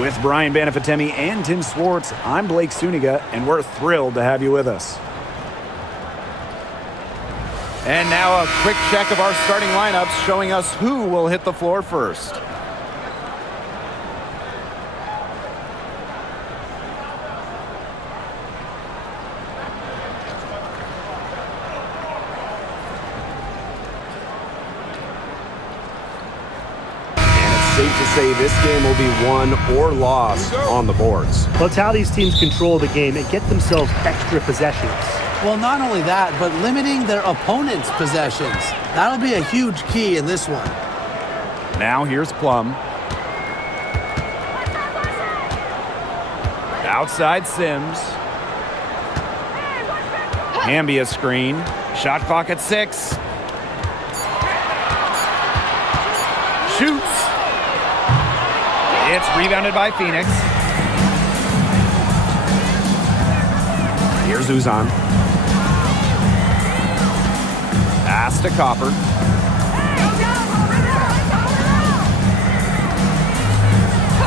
With Brian Banafitemi and Tim Swartz, I'm Blake Suniga, and we're thrilled to have you with us. And now a quick check of our starting lineups showing us who will hit the floor first. Safe to say this game will be won or lost on the boards. Well, it's how these teams control the game and get themselves extra possessions. Well, not only that, but limiting their opponent's possessions. That'll be a huge key in this one. Now here's Plum. Outside Sims. Hamby a screen. Shot clock at 6. Shoots. It's rebounded by Phoenix. Here's Uzan. Pass to Copper.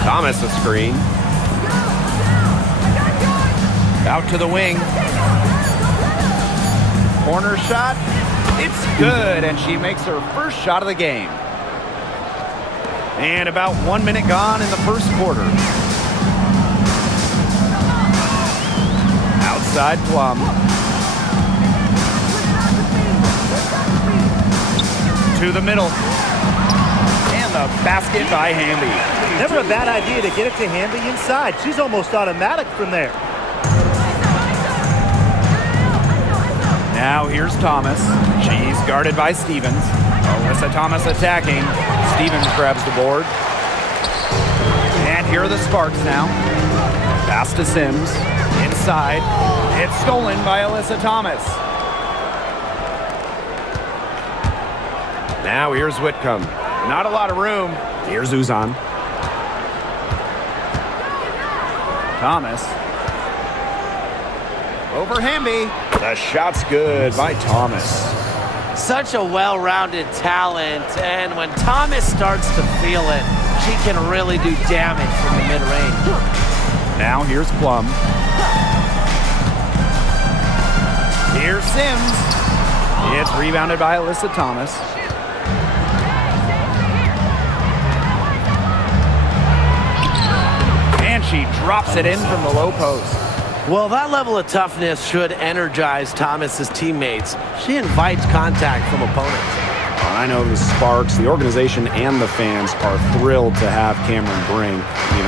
Thomas a screen. Out to the wing. Corner shot. It's good, and she makes her first shot of the game. And about 1 minute gone in the first quarter. Outside Plum. To the middle. And the basket by Hamby. Never a bad idea to get it to Hamby inside. She's almost automatic from there. Now here's Thomas. She's guarded by Stevens. Alyssa Thomas attacking. Stevens grabs the board. And here are the Sparks now. Pass to Sims. Inside. It's stolen by Alyssa Thomas. Now here's Whitcomb. Not a lot of room. Here's Uzan. Thomas. Over Hamby. The shot's good by Thomas. Such a well-rounded talent, and when Thomas starts to feel it, she can really do damage from the mid-range. Now here's Plum. Here's Sims. It's rebounded by Alyssa Thomas. And she drops it in from the low post. Well, that level of toughness should energize Thomas's teammates. She invites contact from opponents. I know the Sparks, the organization, and the fans are thrilled to have Cameron Brink,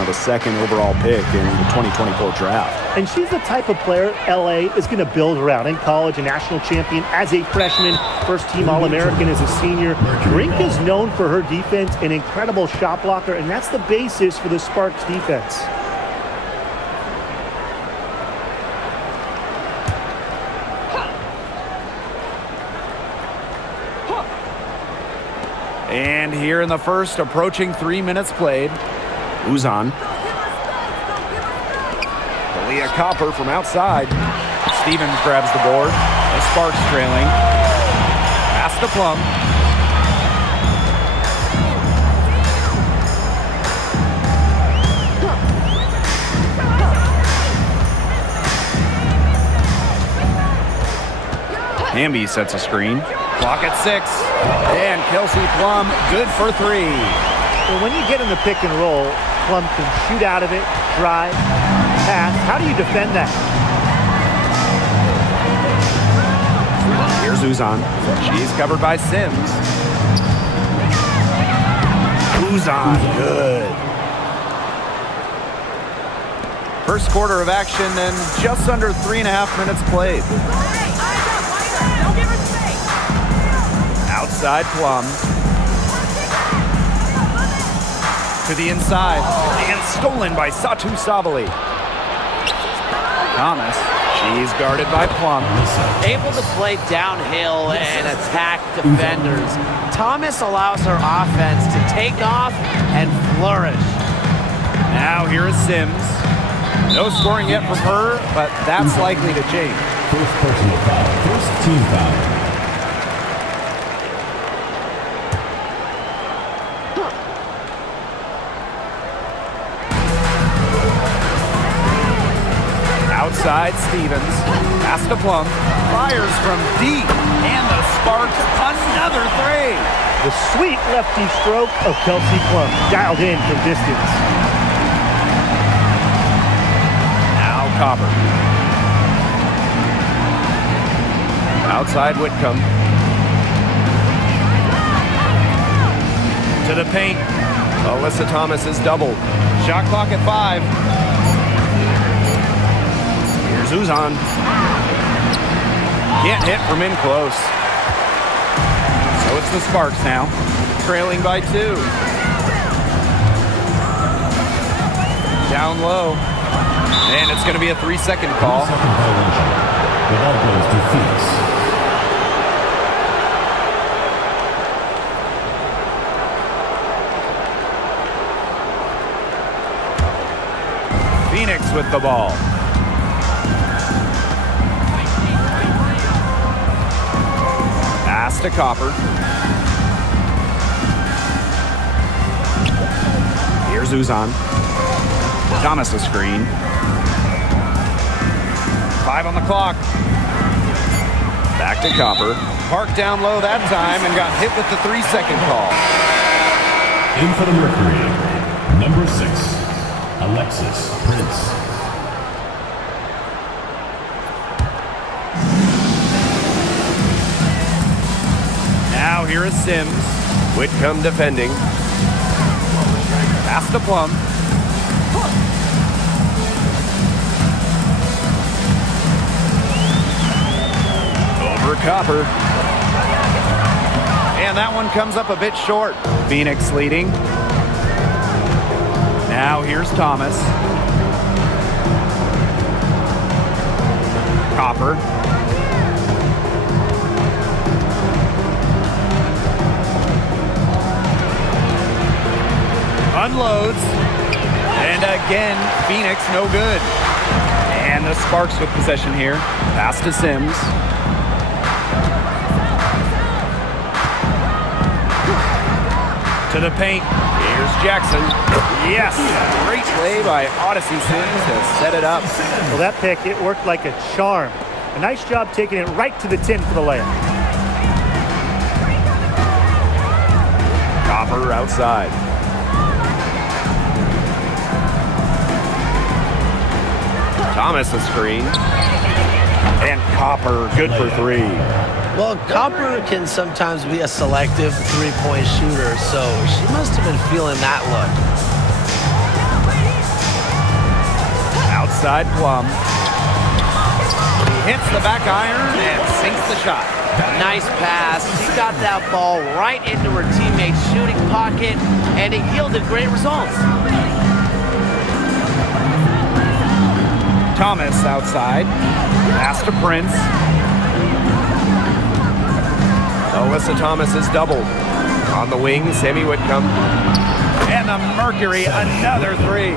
the second overall pick in the 2024 draft. And she's the type of player LA is going to build around. In college, a national champion as a freshman, first-team All-American as a senior. Brink is known for her defense, an incredible shot blocker, and that's the basis for the Sparks defense. And here in the first, approaching 3 minutes played. Uzan. Leah Copper from outside. Stevens grabs the board. The Sparks trailing. Pass to Plum. Hamby sets a screen. Clock at 6. And Kelsey Plum, good for 3. Well, when you get in the pick and roll, Plum can shoot out of it, drive, pass. How do you defend that? Here's Uzan. She's covered by Sims. Uzan, good. First quarter of action and just under 3.5 minutes played. Outside Plum. To the inside. And stolen by Satu Savali. Thomas. She's guarded by Plum. Able to play downhill and attack defenders. Thomas allows her offense to take off and flourish. Now here is Sims. No scoring yet from her, but that's likely to change. First personal foul. First team foul. outside, Stevens. Pass to Plum. Fires from deep. And the Sparks, another three. The sweet lefty stroke of Kelsey Plum, dialed in from distance. Now Copper. Outside Whitcomb. To the paint. Alyssa Thomas is doubled. Shot clock at 5. Here's Uzan. Can't hit from in close. So it's the Sparks now, trailing by 2. Down low. And it's going to be a 3-second call. 3-second violation. The ball goes to Phoenix. Phoenix with the ball. Pass to Copper. Here's Uzan. Thomas a screen. 5 on the clock. Back to Copper. Parked down low that time and got hit with the 3-second call. In for the Mercury, number 6, Alexis Prince. Now here is Sims. Whitcomb defending. Pass to Plum. Over Copper. And that one comes up a bit short. Phoenix leading. Now here's Thomas. Copper. Unloads. And again, Phoenix no good. And the Sparks with possession here. Pass to Sims. To the paint. Here's Jackson. Yes! Great play by Odyssey Sims to set it up. Well, that pick, it worked like a charm. A nice job taking it right to the 10 for the layup. Copper outside. Thomas a screen. And Copper good for 3. Well, Copper can sometimes be a selective three-point shooter, so she must have been feeling that look. Outside Plum. He hits the back iron and sinks the shot. Nice pass. She got that ball right into her teammate's shooting pocket, and it yielded great results. Thomas outside. Pass to Prince. Alyssa Thomas is doubled. On the wing, Sammy Whitcomb. And the Mercury, another 3.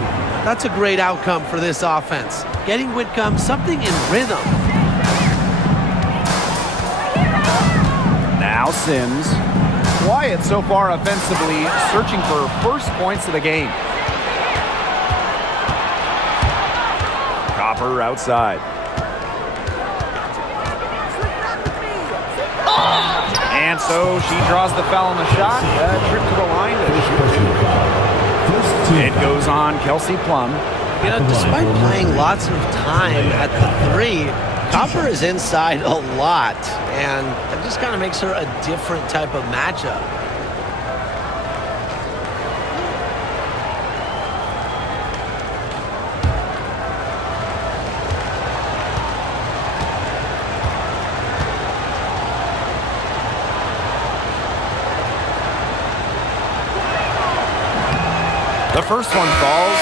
That's a great outcome for this offense. Getting Whitcomb something in rhythm. Now Sims. Quiet so far offensively, searching for first points of the game. Copper outside. And so she draws the foul on the shot. Trip to the line. It goes on Kelsey Plum. You know, despite playing lots of time at the 3, Copper is inside a lot, and it just kind of makes her a different type of matchup. The first one falls.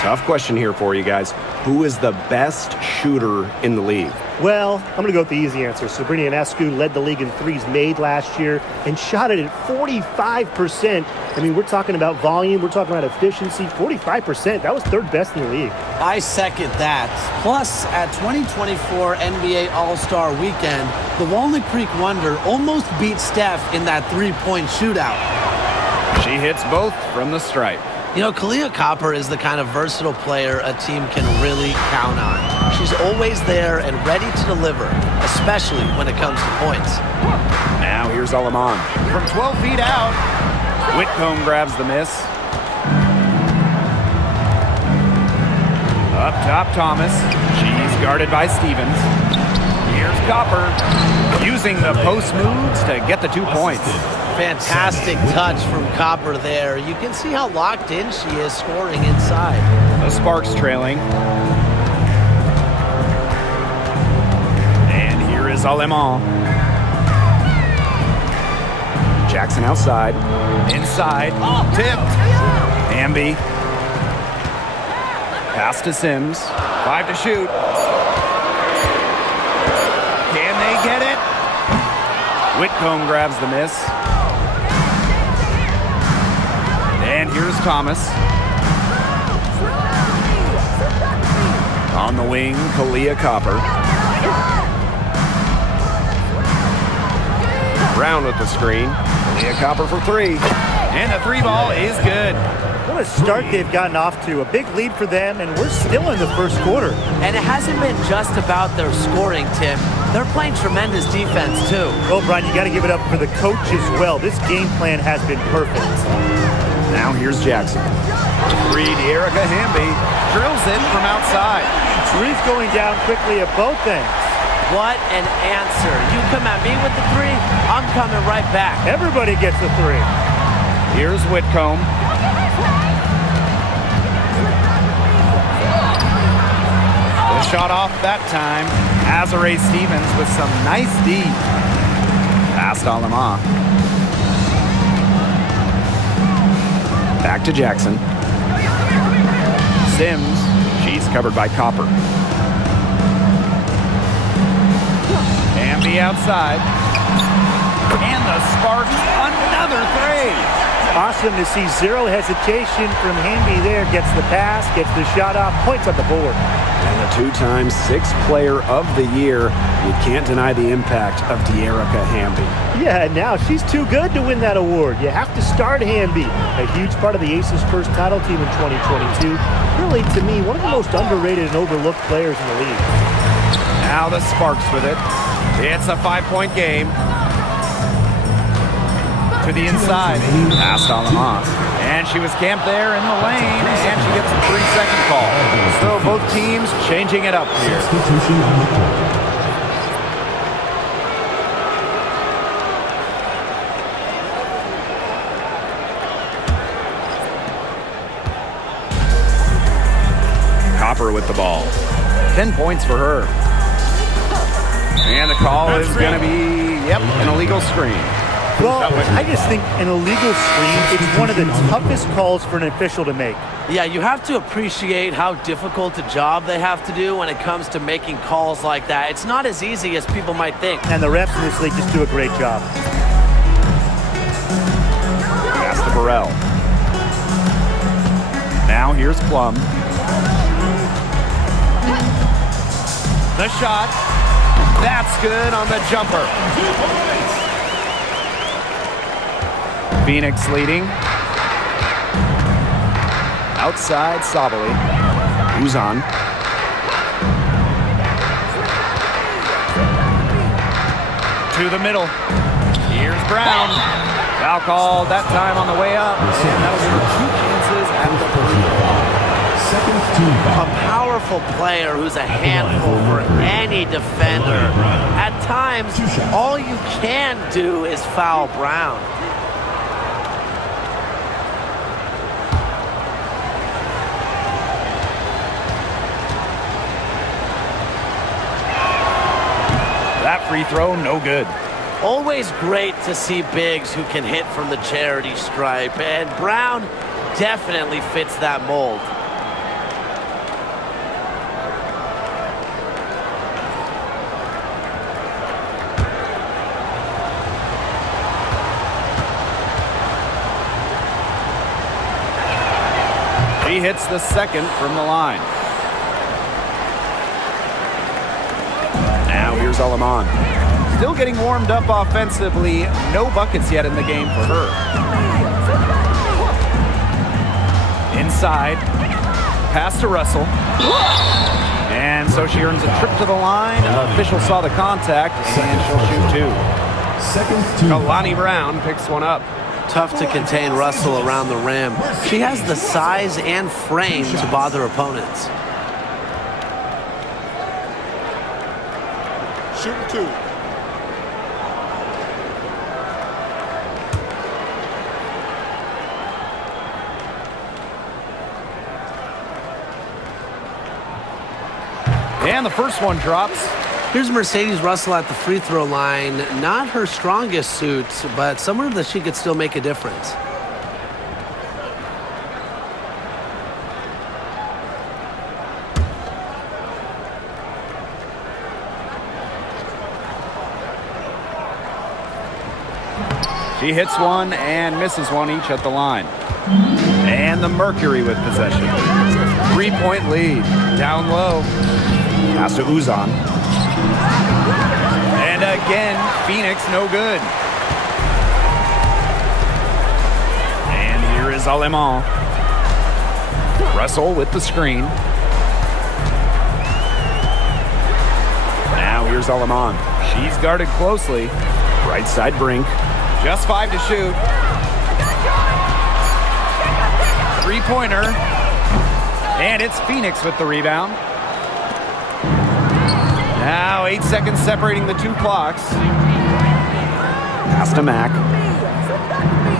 Tough question here for you guys. Who is the best shooter in the league? Well, I'm going to go with the easy answer. Sabrina Ionescu led the league in threes made last year and shot it at 45%. I mean, we're talking about volume. We're talking about efficiency. 45%. That was third best in the league. I second that. Plus, at 2024 NBA All-Star Weekend, the Walnut Creek Wonder almost beat Steph in that three-point shootout. She hits both from the stripe. You know, Kalia Copper is the kind of versatile player a team can really count on. She's always there and ready to deliver, especially when it comes to points. Now here's Aleman. From 12 feet out, Whitcomb grabs the miss. Up top, Thomas. She's guarded by Stevens. Here's Copper, using the post moves to get the 2 points. Fantastic touch from Copper there. You can see how locked in she is scoring inside. The Sparks trailing. And here is Aleman. Jackson outside. Inside. Tipped. Hamby. Pass to Sims. 5 to shoot. Can they get it? Whitcomb grabs the miss. And here's Thomas. On the wing, Kalia Copper. Brown with the screen. Kalia Copper for 3. And the 3 ball is good. What a start they've gotten off to. A big lead for them, and we're still in the first quarter. And it hasn't been just about their scoring, Tim. They're playing tremendous defense, too. Well, Brian, you got to give it up for the coach as well. This game plan has been perfect. Now here's Jackson. 3 to Erica Hamby. Drills it from outside. Three's going down quickly at both ends. What an answer. You come at me with the 3, I'm coming right back. Everybody gets a 3. Here's Whitcomb. The shot off that time. Azare Stevens with some nice D. Past Aleman. Back to Jackson. Sims. She's covered by Copper. Hamby outside. And the Sparks, another 3. Awesome to see zero hesitation from Hamby there. Gets the pass, gets the shot off, points on the board. And the 2-time 6th player of the year. You can't deny the impact of De'Erica Hamby. Yeah, and now she's too good to win that award. You have to start Hamby. A huge part of the Aces' first title team in 2022. Really, to me, one of the most underrated and overlooked players in the league. Now the Sparks with it. It's a 5-point game. To the inside. Past Aleman. And she was camped there in the lane, and she gets a 3-second call. So both teams changing it up here. Substitution on the court. Copper with the ball. 10 points for her. And the call is going to be, an illegal screen. Well, I just think an illegal screen, it's one of the toughest calls for an official to make. Yeah, you have to appreciate how difficult a job they have to do when it comes to making calls like that. It's not as easy as people might think. And the refs in this league just do a great job. Pass to Burrell. Now here's Plum. The shot. That's good on the jumper. Phoenix leading. Outside, Sabali. Who's on? To the middle. Here's Brown. Foul called that time on the way up. And that'll give her 2 chances at the free throw. Second team foul. A powerful player who's a handful for any defender. At times, all you can do is foul Brown. That free throw, no good. Always great to see bigs who can hit from the charity stripe, and Brown definitely fits that mold. He hits the second from the line. Now here's Aleman. Still getting warmed up offensively. No buckets yet in the game for her. inside. Pass to Russell. And so she earns a trip to the line. Official saw the contact, and she'll shoot two. Kalani Brown picks one up. Tough to contain Russell around the rim. She has the size and frame to bother opponents. Shoot two. And the first one drops. Here's Mercedes Russell at the free throw line. Not her strongest suit, but somewhere that she could still make a difference. She hits one and misses one each at the line. And the Mercury with possession. 3-point lead. Down low. Pass to Uzan. And again, Phoenix no good. And here is Alemán. Russell with the screen. Now here's Alemán. She's guarded closely. Right side Brink. Just 5 to shoot. Three-pointer. And it's Phoenix with the rebound. Now 8 seconds separating the two clocks. Pass to Mack.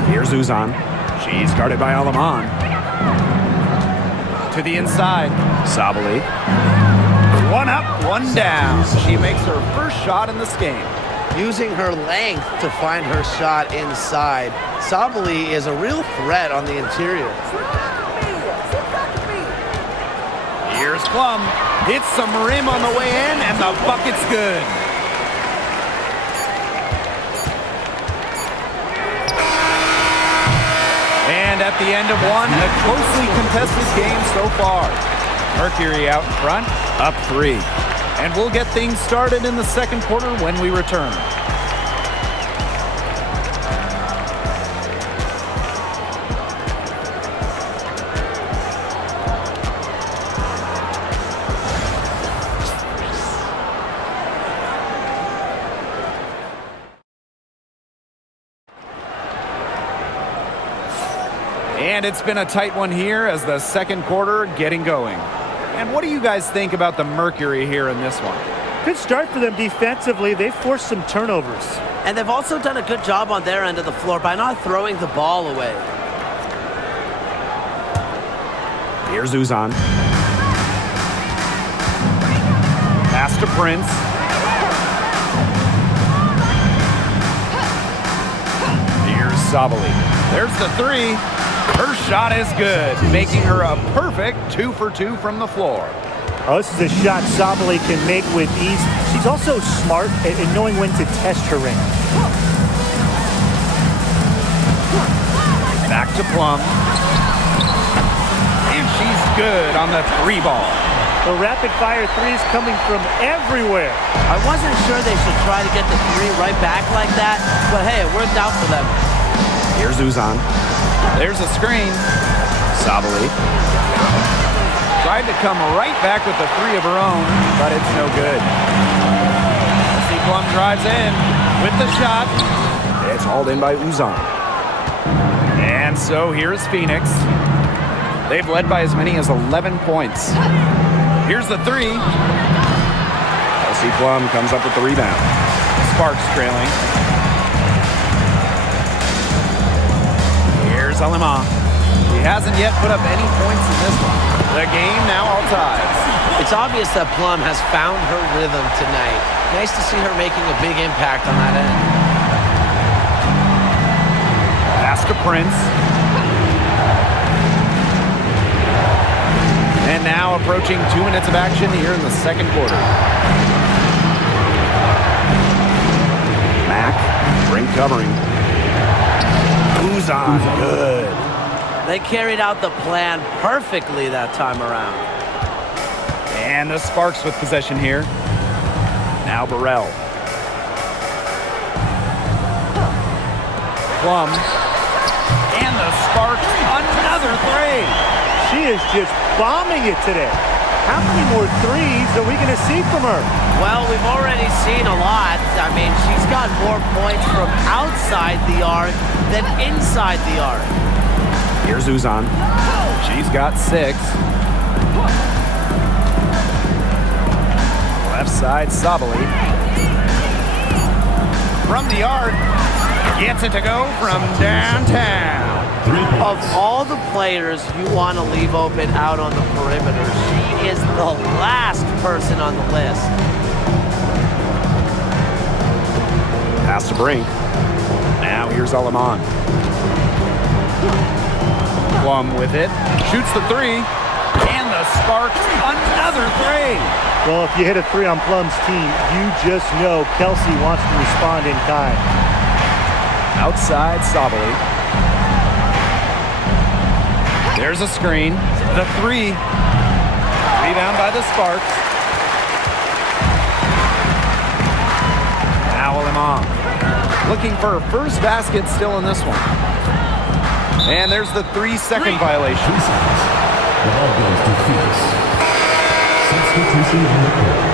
Here's Uzan. She's guarded by Alemán. To the inside. Sabali. One up, one down. She makes her first shot in this game. Using her length to find her shot inside. Sabali is a real threat on the interior. Here's Plum. Hits some rim on the way in, and the bucket's good. And at the end of one, a closely contested game so far. Mercury out in front, up 3. And we'll get things started in the second quarter when we return. And it's been a tight one here as the second quarter getting going. And what do you guys think about the Mercury here in this one? Good start for them defensively. They forced some turnovers. And they've also done a good job on their end of the floor by not throwing the ball away. Here's Uzan. Pass to Prince. Here's Sabali. There's the 3. Her shot is good, making her a perfect 2 for 2 from the floor. Oh, this is a shot Sabali can make with ease. She's also smart at knowing when to test her range. Back to Plum. And she's good on the 3 ball. The rapid-fire threes coming from everywhere. I wasn't sure they should try to get the 3 right back like that, but hey, it worked out for them. Here's Uzan. There's a screen. Sabali. Tried to come right back with the 3 of her own, but it's no good. See Plum drives in with the shot. It's hauled in by Uzan. And so here's Phoenix. They've led by as many as 11 points. Here's the 3. Kelsey Plum comes up with the rebound. Sparks trailing. Here's Alemán. He hasn't yet put up any points in this one. The game now all ties. It's obvious that Plum has found her rhythm tonight. Nice to see her making a big impact on that end. Pass to Prince. And now approaching 2 minutes of action here in the second quarter. Mack. Brink covering. Uzan. Good. They carried out the plan perfectly that time around. And the Sparks with possession here. Now Burrell. Plum. And the Sparks, another 3. She is just bombing it today. How many more threes are we going to see from her? Well, we've already seen a lot. I mean, she's got more points from outside the arc than inside the arc. Here's Uzan. She's got 6. Left side, Sabali. From the arc, gets it to go from downtown. Of all the players you want to leave open out on the perimeter, she is the last person on the list. Pass to Brink. Now here's Alaman. Plum with it, shoots the 3, and the Sparks another 3. Well, if you hit a 3 on Plum's team, you just know Kelsey wants to respond in kind. Outside, Sabali. There's a screen. The 3. Rebound by the Sparks. Now Alaman. Looking for her first basket still in this one. And there's the 3-second violation. 3 seconds. The ball goes to Phoenix. Substitution on the court.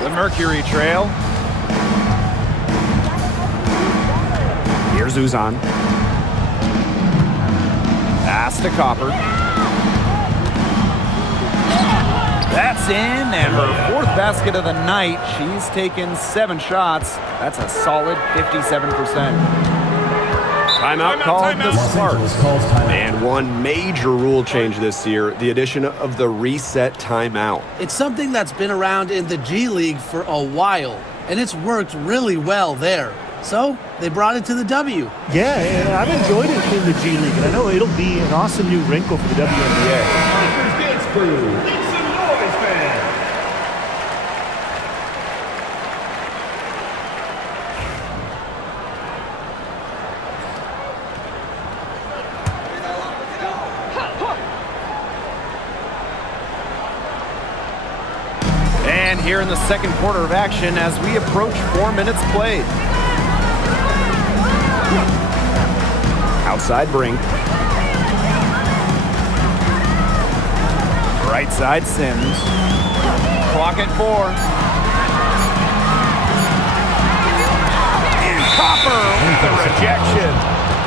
The Mercury trail. Here's Uzan. Pass to Copper. That's in, and her 4th basket of the night. She's taken 7 shots. That's a solid 57%. Timeout called the Los Sparks. Angeles calls timeout. And one major rule change this year, the addition of the reset timeout. It's something that's been around in the G League for a while, and it's worked really well there. So they brought it to the W. Yeah, and I've enjoyed it in the G League, and I know it'll be an awesome new wrinkle for the WNBA. And here in the second quarter of action as we approach 4 minutes played. Outside Brink. Right side Sims. Clock at 4. And Copper with the rejection.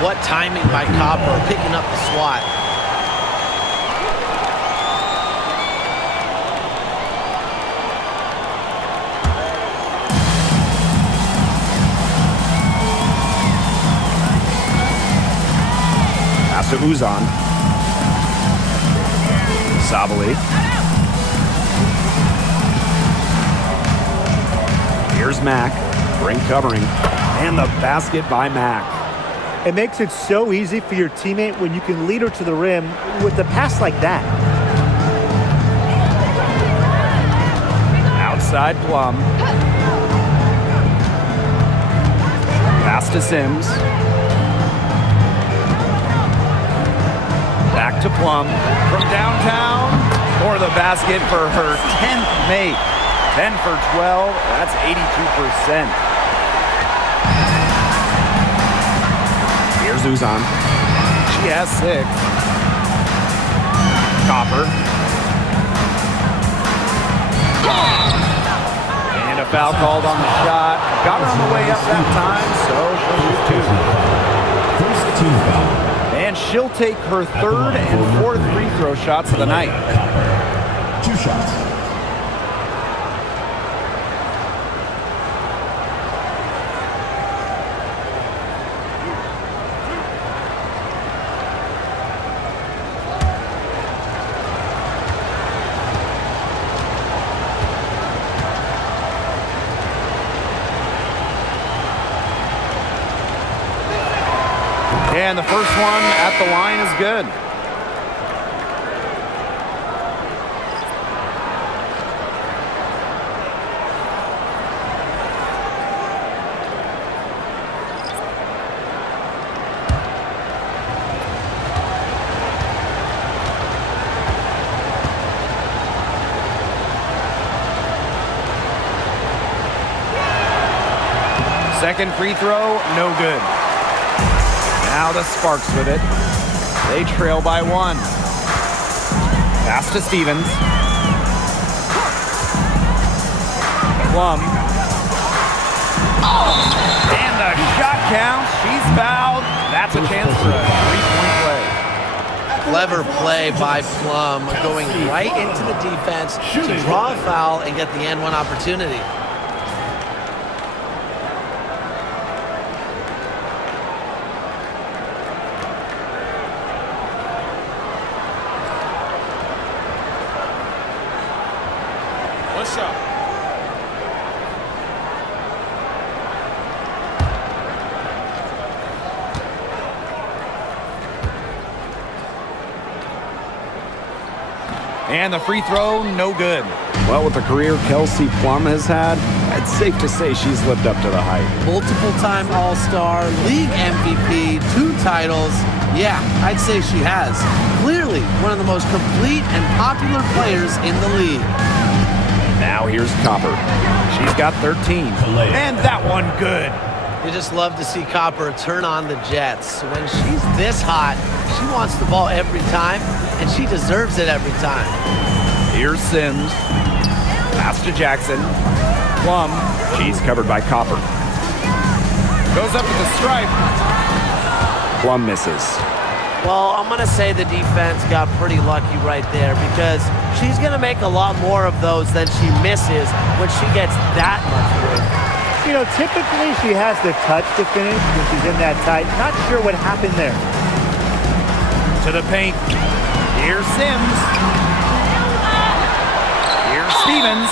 What timing by Copper, picking up the swat. Pass to Uzan. Sabali. Here's Mack. Brink covering. And the basket by Mack. It makes it so easy for your teammate when you can lead her to the rim with a pass like that. Outside Plum. Pass to Sims. Back to Plum from downtown for the basket for her 10th make. 10 for 12, that's 82%. Here's Uzan. She has 6. Copper. And a foul called on the shot. Got her on the way up that time, so she'll shoot 2. First team foul. And she'll take her 3rd and 4th free throw shots of the night. 2 shots. And the first one at the line is good. Second free throw, no good. Now the Sparks with it. They trail by 1. Pass to Stevens. Plum. And the shot counts. She's fouled. That's a chance for a three-point play. Clever play by Plum, going right into the defense to draw a foul and get the and-one opportunity. What's up? And the free throw, no good. Well, with the career Kelsey Plum has had, it's safe to say she's lived up to the hype. Multiple-time All-Star, league MVP, 2 titles. Yeah, I'd say she has. Clearly one of the most complete and popular players in the league. Now here's Copper. She's got 13. And that one good. You just love to see Copper turn on the Jets. When she's this hot, she wants the ball every time, and she deserves it every time. Here's Sims. Pass to Jackson. Plum. She's covered by Copper. Goes up to the stripe. Plum misses. Well, I'm going to say the defense got pretty lucky right there because she's going to make a lot more of those than she misses when she gets that much room. You know, typically she has the touch to finish when she's in that tight. Not sure what happened there. To the paint. Here's Sims. Here's Stevens.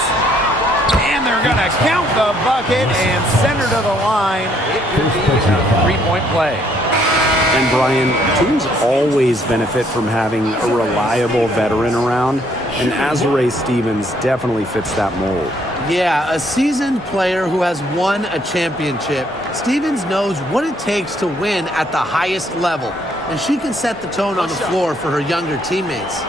And they're going to count the bucket and send her to the line. It could be a three-point play. And Brian, teams always benefit from having a reliable veteran around, and Azurá Stevens definitely fits that mold. Yeah, a seasoned player who has won a championship. Stevens knows what it takes to win at the highest level, and she can set the tone on the floor for her younger teammates.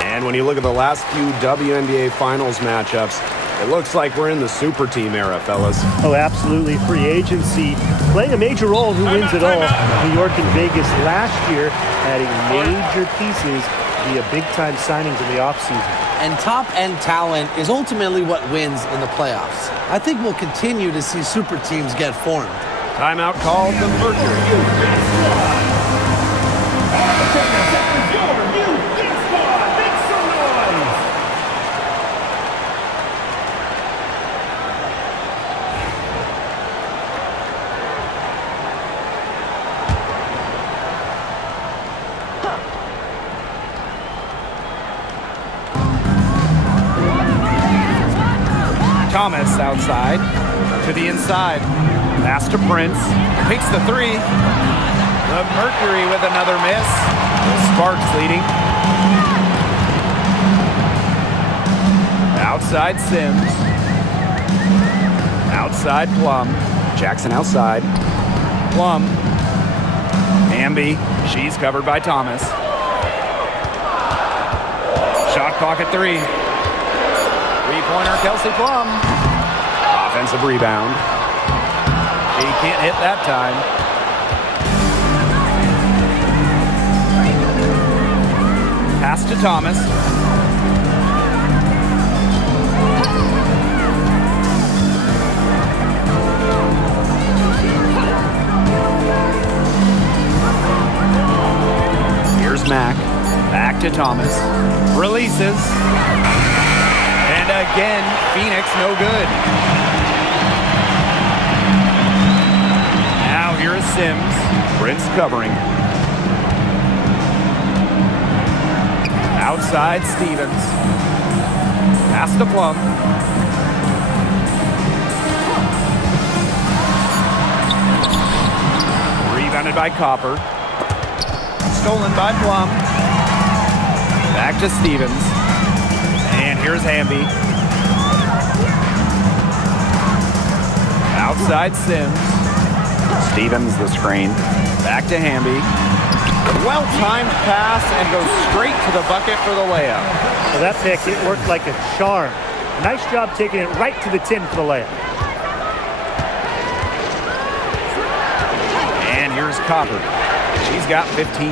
And when you look at the last few WNBA Finals matchups, it looks like we're in the super team era, fellas. Oh, absolutely. Free agency playing a major role in who wins it all. New York and Vegas last year adding major pieces via big-time signings in the offseason. And top-end talent is ultimately what wins in the playoffs. I think we'll continue to see super teams get formed. Timeout called the Mercury. Thomas outside to the inside. Pass to Prince. Takes the 3. The Mercury with another miss. The Sparks leading. Outside Sims. Outside Plum. Jackson outside. Plum. Amby. She's covered by Thomas. Shot clock at 3. Three-pointer, Kelsey Plum. Offensive rebound. He can't hit that time. Pass to Thomas. Here's Mack. Back to Thomas. Releases. And again, Phoenix no good. Now here is Sims. Prince covering. Outside Stevens. Pass to Plum. Rebounded by Copper. Stolen by Plum. Back to Stevens. And here's Hamby. Outside Sims. Stevens the screen. Back to Hamby. Well-timed pass and goes straight to the bucket for the layup. So that pick, it worked like a charm. Nice job taking it right to the tin for the layup. And here's Copper. She's got 15.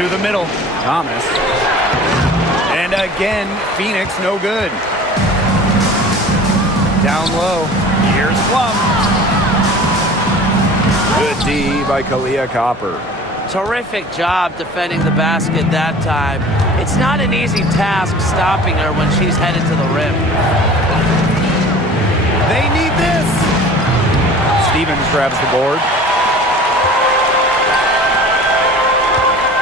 To the middle, Thomas. And again, Phoenix no good. Down low, here's Plum. Good D by Kalia Copper. Terrific job defending the basket that time. It's not an easy task stopping her when she's headed to the rim. They need this. Stevens grabs the board.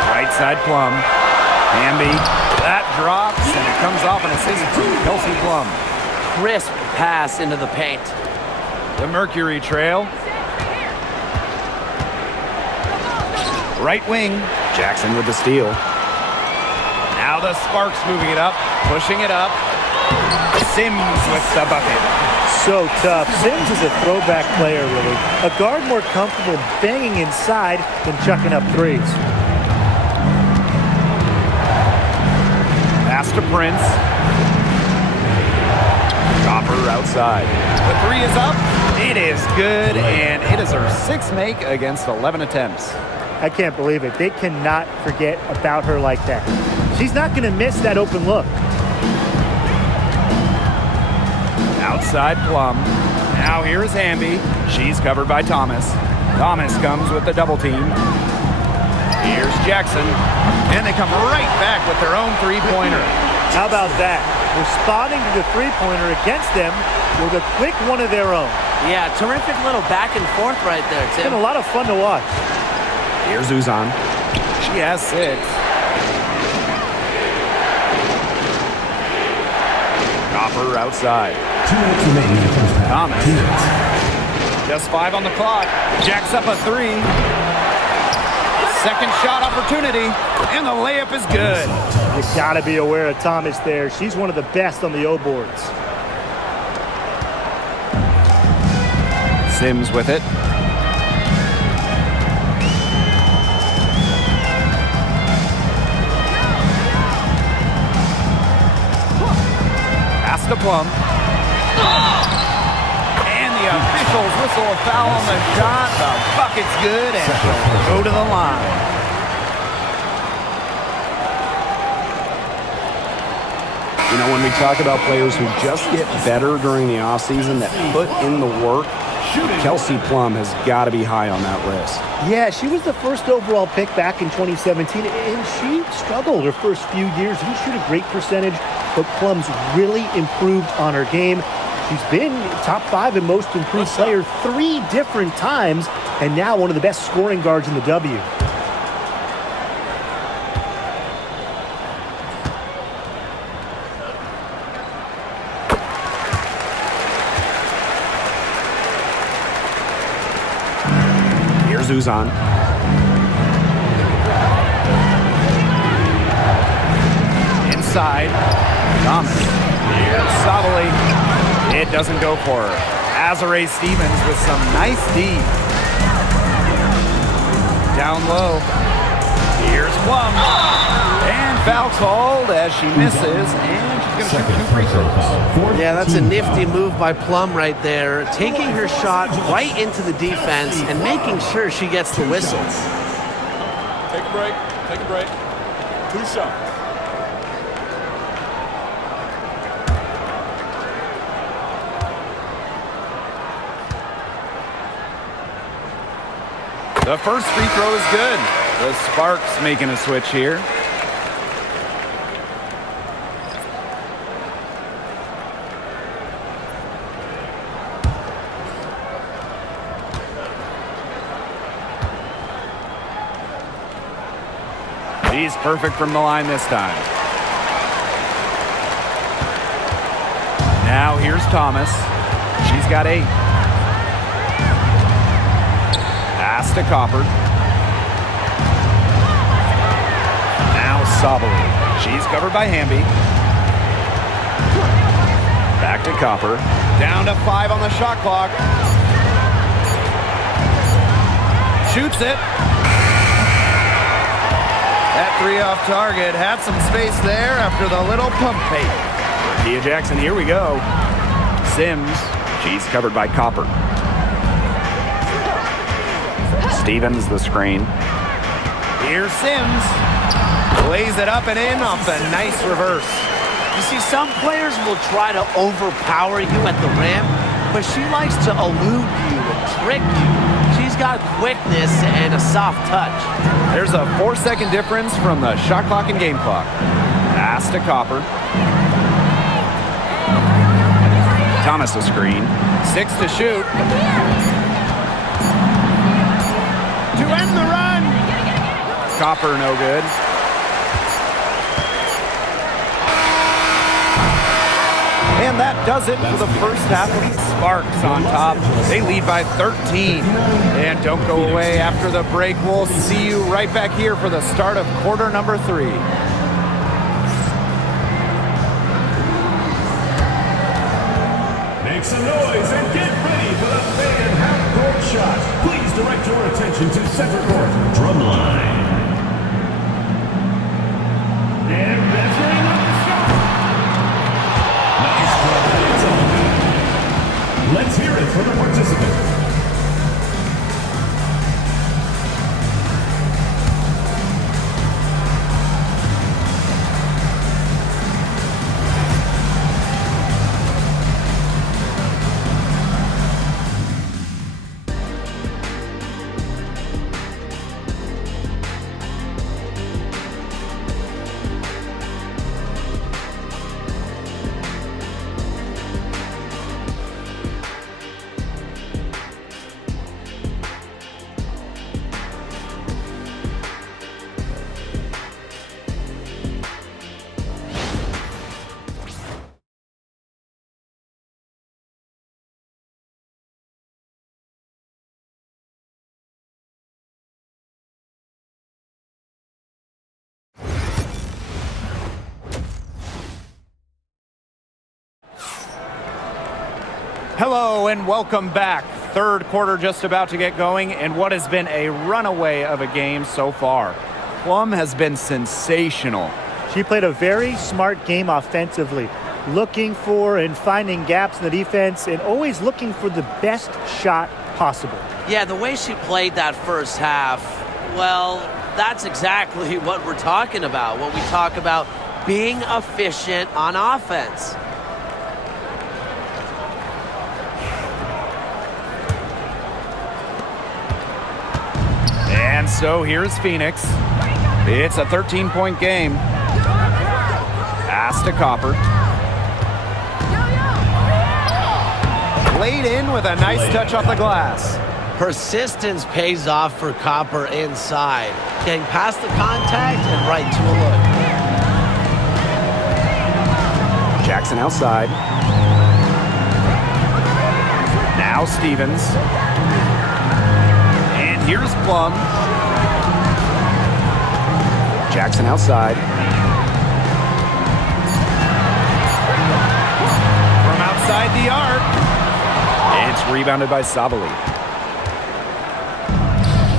Right side Plum. Hamby. That drops, and it comes off an assist from Kelsey Plum. Crisp pass into the paint. The Mercury trail. Right wing. Jackson with the steal. Now the Sparks moving it up, pushing it up. Sims with the bucket. So tough. Sims is a throwback player, really. A guard more comfortable banging inside than chucking up threes. Pass to Prince. Copper outside. The three is up. It is good, and it is her sixth make against 11 attempts. I can't believe it. They cannot forget about her like that. She's not going to miss that open look. Outside Plum. Now here is Hamby. She's covered by Thomas. Thomas comes with the double team. Here's Jackson. And they come right back with their own three-pointer. How about that? Responding to the three-pointer against them with a quick one of their own. Yeah, terrific little back and forth right there, It's Tim. been a lot of fun to watch. Here's Uzan. She has 6. Copper outside. 2 minutes remaining in the first half. Thomas. Phoenix. Just 5 on the clock. Jacks up a 3. Second shot opportunity, and the layup is good. You got to be aware of Thomas there. She's one of the best on the O boards. Sims with it. Pass to Plum. And the officials whistle a foul on the shot. The bucket's good, and she'll go to the line. You know, when we talk about players who just get better during the offseason, that put in the work, Kelsey Plum has got to be high on that list. Yeah, she was the first overall pick back in 2017, and she struggled her first few years. Didn't shoot a great percentage, but Plum's really improved on her game. She's been top 5 in most improved player 3 different times, and now one of the best scoring guards in the W. Here's Uzan. Inside. Thomas. Here's Sabali. It doesn't go for her. Azare Stevens with some nice D. Down low. Here's Plum. And foul called as she misses. And she's going to shoot 2 free throws. Yeah, that's a nifty move by Plum right there. Taking her shot right into the defense and making sure she gets the whistle. Take a break. Take a break. 2 shots. The first free throw is good. The Sparks making a switch here. He's perfect from the line this time. Now here's Thomas. She's got 8. Pass to Copper. Now Sabali. She's covered by Hamby. Back to Copper. Down to 5 on the shot clock. Shoots it. That three off target had some space there after the little pump fake. Tia Jackson, here we go. Sims. She's covered by Copper. Stevens the screen. Here's Sims. Plays it up and in off a nice reverse. You see, some players will try to overpower you at the rim, but she likes to elude you and trick you. She's got quickness and a soft touch. There's a 4-second difference from the shot clock and game clock. Pass to Copper. Thomas the screen. 6 to shoot. To end the run. Copper no good. And that does it for the first half. Sparks on top. They lead by 13. And don't go away after the break. We'll see you right back here for the start of quarter number 3. Make some noise and get ready for the fan half-court shot. Please direct your attention to center court. Drumline. And measuring up the shot. Nice play. It's all good. Let's hear it for the participant. Hello and welcome back. Third quarter just about to get going, and what has been a runaway of a game so far. Plum has been sensational. She played a very smart game offensively, looking for and finding gaps in the defense and always looking for the best shot possible. Yeah, the way she played that first half, well, that's exactly what we're talking about when we talk about being efficient on offense. And so here's Phoenix. It's a 13-point game. Pass to Copper. Laid in with a nice touch off the glass. Persistence pays off for Copper inside. Getting past the contact and right to a look. Jackson outside. Now Stevens. And here's Plum. Jackson outside. From outside the arc. It's rebounded by Sabali.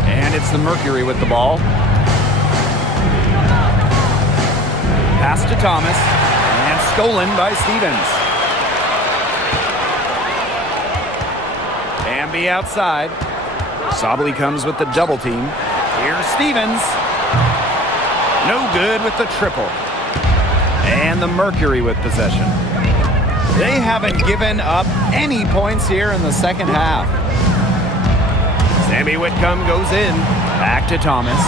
And it's the Mercury with the ball. Pass to Thomas. And stolen by Stevens. Amby outside. Sabali comes with the double team. Here's Stevens. No good with the triple. And the Mercury with possession. They haven't given up any points here in the second half. Sammy Whitcomb goes in. Back to Thomas.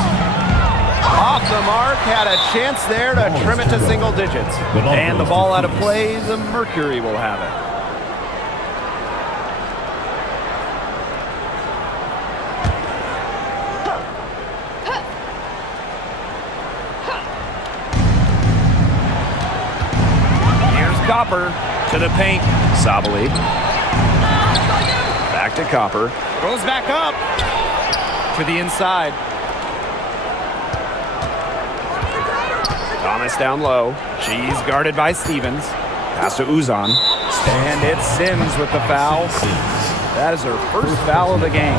Off the mark. Had a chance there to trim it to single digits. And the ball out of play. The Mercury will have it. Copper to the paint. Sabali. Back to Copper. Goes back up to the inside. Thomas down low. She's guarded by Stevens. Pass to Uzan. And it's Sims with the foul. That is her first foul of the game.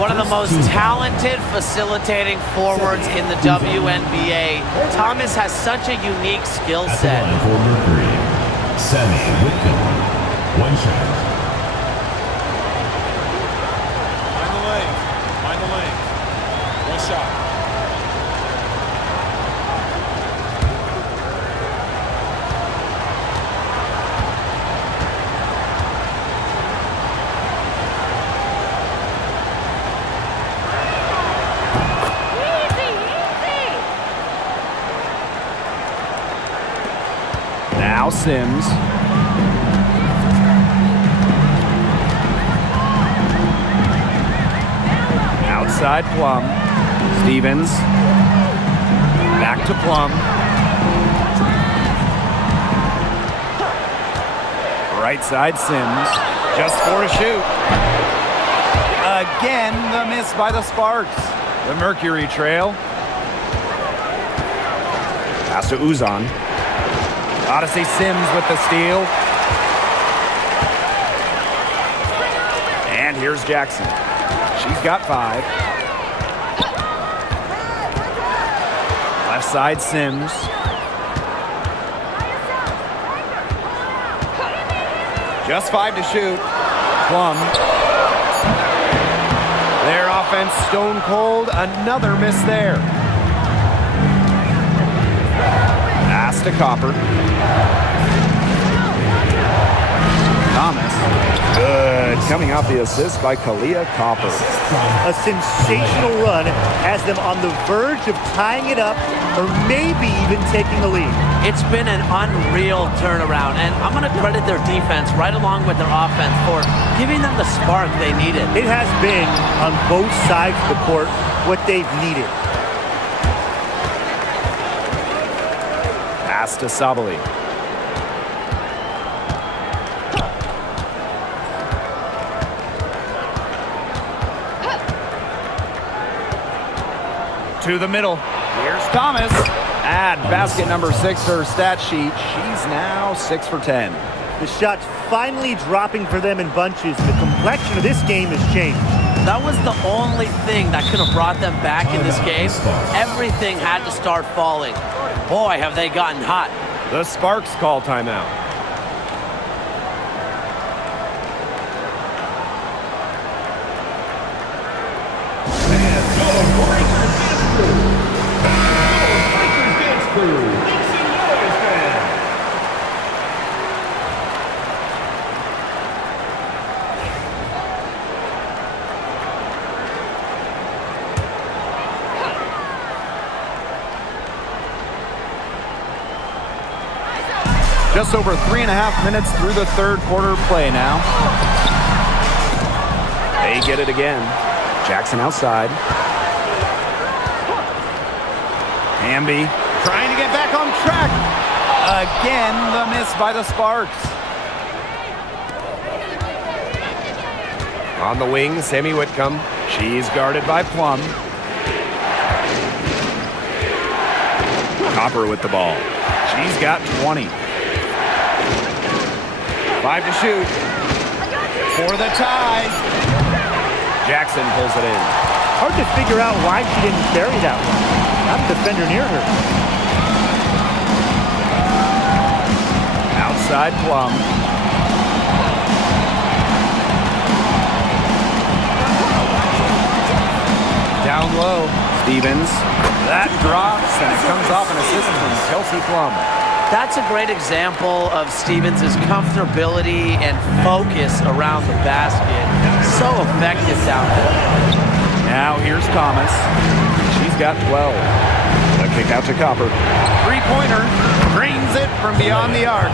One of the most talented facilitating forwards in the WNBA. Thomas has such a unique skill set. For Mercury, Sammy Whitcomb. One shot. Mind the lane. Mind the lane. One shot. Now Sims. Outside Plum. Stevens. Back to Plum. Right side Sims. Just 4 to shoot. Again, the miss by the Sparks. The Mercury trail. Pass to Uzan. Odyssey Sims with the steal. And here's Jackson. She's got 5. Left side Sims. Just 5 to shoot. Plum. Their offense stone cold. Another miss there. Pass to Copper. Thomas. Good. Coming off the assist by Kalia Copper. A sensational run has them on the verge of tying it up or maybe even taking the lead. It's been an unreal turnaround, and I'm going to credit their defense right along with their offense for giving them the spark they needed. It has been, on both sides of the court, what they've needed. Pass to Sabali. To the middle. Here's Thomas. Add basket number 6 to her stat sheet. She's now 6 for 10. The shots finally dropping for them in bunches. The complexion of this game has changed. That was the only thing that could have brought them back in this game. Everything had to start falling. Boy, have they gotten hot. The Sparks call timeout. Just over 3.5 minutes through the third quarter play now. They get it again. Jackson outside. Hamby trying to get back on track. Again, the miss by the Sparks. On the wing, Sammy Whitcomb. She's guarded by Plum. Copper with the ball. She's got 20. 5 to shoot. For the tie. Jackson pulls it in. Hard to figure out why she didn't carry that one. Not a defender near her. Outside Plum. Down low. Stevens. That drops, and it comes off an assist from Kelsey Plum. That's a great example of Stevens' comfortability and focus around the basket. So effective down there. Now here's Thomas. She's got 12. A kick out to Copper. Three-pointer. Drains it from beyond the arc.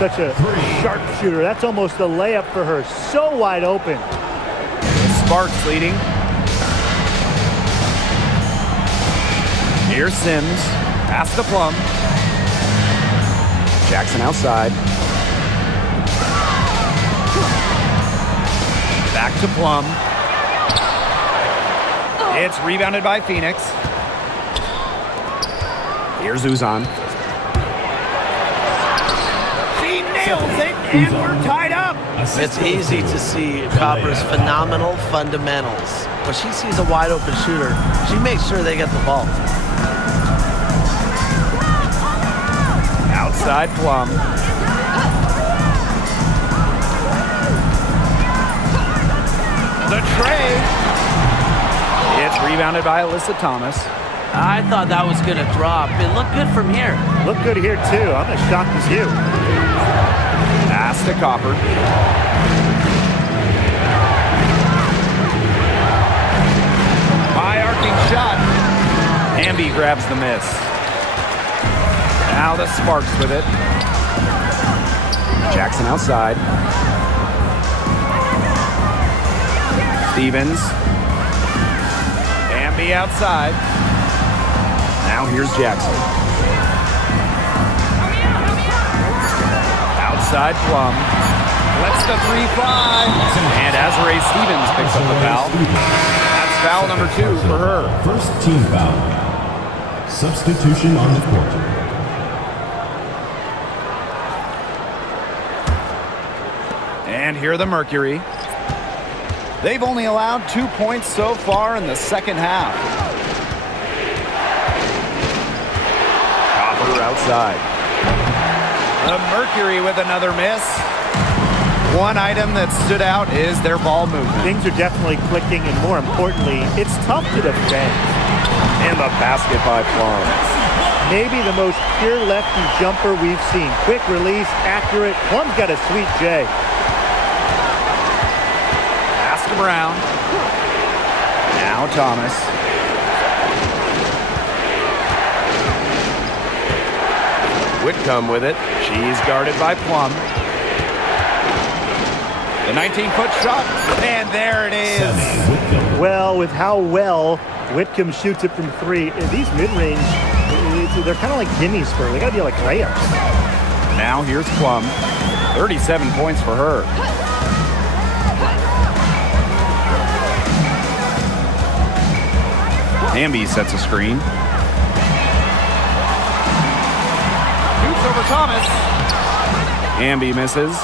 Such a sharp shooter. That's almost a layup for her. So wide open. Sparks leading. Here's Sims. Pass to Plum. Jackson outside. Back to Plum. It's rebounded by Phoenix. Here's Uzan. She nails it, and we're tied up. It's easy to see Copper's phenomenal fundamentals. When she sees a wide open shooter, she makes sure they get the ball. Outside Plum. The tray. It's rebounded by Alyssa Thomas. I thought that was going to drop. It looked good from here. Look good here, too. I'm as shocked as you. Pass to Copper. High arcing shot. Hamby grabs the miss. Now the Sparks with it. Jackson outside. Stevens. Hamby outside. Now here's Jackson. Outside Plum. Lets the 3 fly. And Azrae Stevens picks up the foul. That's foul number 2 for her. First team foul. Substitution on the court. And here are the Mercury. They've only allowed 2 points so far in the second half. Copper outside. The Mercury with another miss. One item that stood out is their ball movement. Things are definitely clicking, and more importantly, it's tough to defend. And the basket by Plum. Maybe the most pure lefty jumper we've seen. Quick release, accurate. Plum's got a sweet J. Pass to Brown. Now Thomas. Whitcomb with it. She's guarded by Plum. The 19-foot shot, and there it is. Well, with how well Whitcomb shoots it from 3, these mid-range, they're kind of like Jimmy's Spurs. They got to be like layups. Now here's Plum. 37 points for her. Hamby sets a screen. Shoots over Thomas. Hamby misses.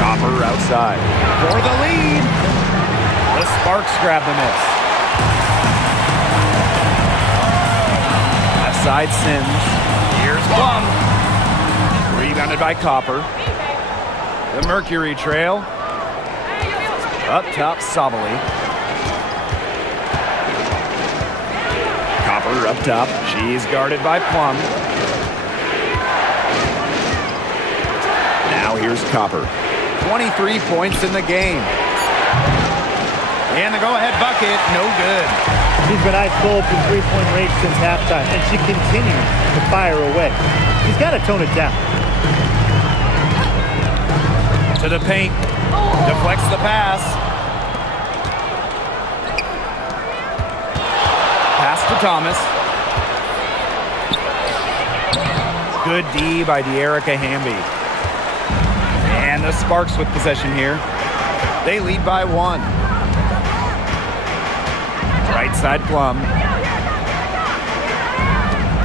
Copper outside. For the lead. The Sparks grab the miss. Left side Sims. Here's Plum. Rebounded by Copper. The Mercury trail. Up top, Sabali. Copper up top. She's guarded by Plum. Now here's Copper. 23 points in the game. And the go-ahead bucket, no good. She's been ice cold from three-point range since halftime, and she continues to fire away. She's got to tone it down. To the paint. Deflects the pass. Pass to Thomas. Good D by De'Erica Hamby. And the Sparks with possession here. They lead by 1. Right side Plum.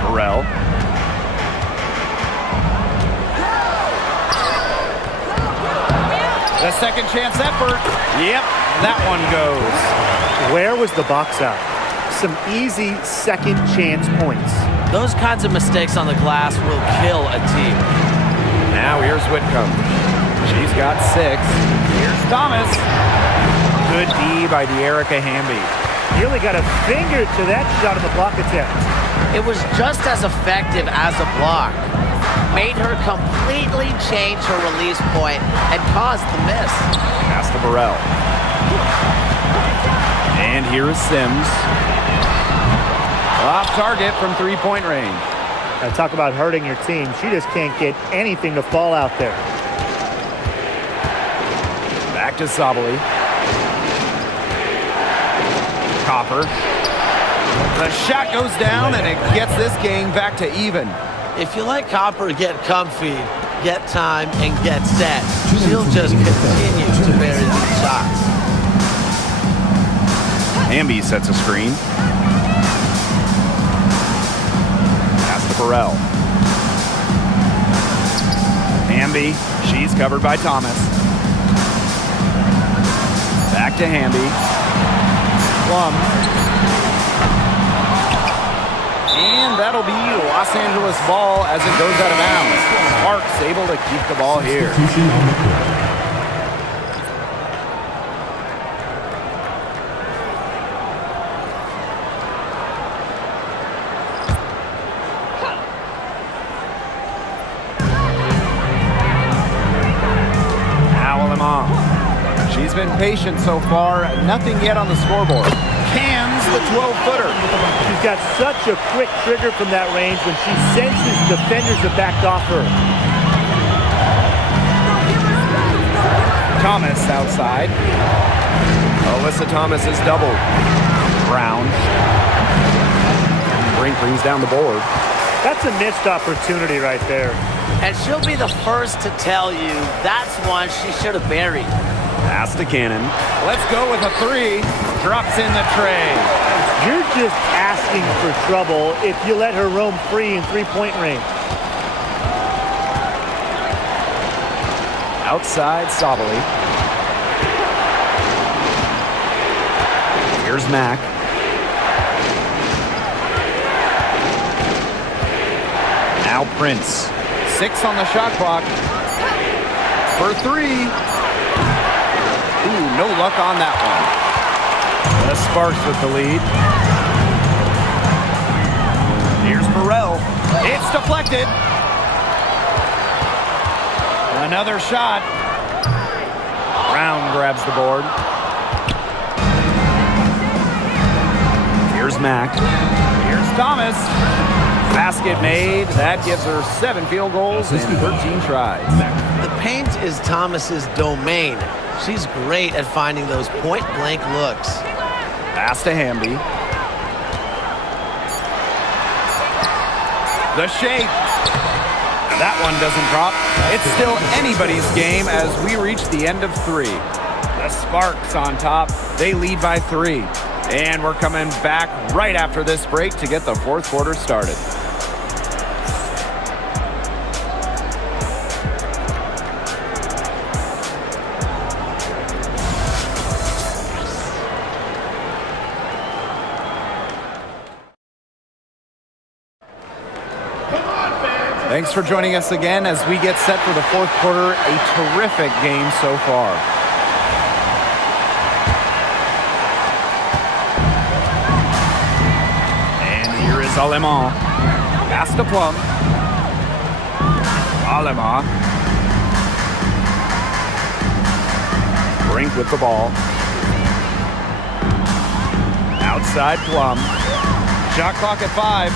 Burrell. The second chance effort. Yep, that one goes. Where was the box out? Some easy second chance points. Those kinds of mistakes on the glass will kill a team. Now here's Whitcomb. She's got 6. Here's Thomas. Good D by De'Erica Hamby. He only got a finger to that shot on the block attempt. It was just as effective as a block. Made her completely change her release point and caused the miss. Pass to Burrell. And here is Sims. Off target from 3-point range. Now talk about hurting your team. She just can't get anything to fall out there. Back to Sabali. Copper. The shot goes down, and it gets this game back to even. If you let Copper get comfy, get time, and get set, she'll just continue to bury these shots. Hamby sets a screen. Burrell. Hamby, she's covered by Thomas. Back to Hamby. Plum. And that'll be Los Angeles ball as it goes out of bounds. Sparks able to keep the ball here. She's been patient so far. Nothing yet on the scoreboard. Cans the 12-footer. She's got such a quick trigger from that range when she senses defenders have backed off her. Thomas outside. Alyssa Thomas is doubled. Brown. Brink brings down the board. That's a missed opportunity right there. And she'll be the first to tell you that's one she should have buried. Pass to Cannon. Let's go with a 3. Drops in the tray. You're just asking for trouble if you let her roam free in three-point range. Outside Sabali. Here's Mack. Now Prince. 6 on the shot clock. For 3. Ooh, no luck on that one. The Sparks with the lead. Here's Burrell. It's deflected. Another shot. Brown grabs the board. Here's Mack. Here's Thomas. Basket made. That gives her 7 field goals in 13 tries. The paint is Thomas's domain. She's great at finding those point-blank looks. Pass to Hamby. The shape. That one doesn't drop. It's still anybody's game as we reach the end of 3. The Sparks on top. They lead by 3. And we're coming back right after this break to get the fourth quarter started. Thanks for joining us again as we get set for the fourth quarter. A terrific game so far. And here is Alemán. Pass to Plum. Alemán. Brink with the ball. Outside Plum. Shot clock at 5.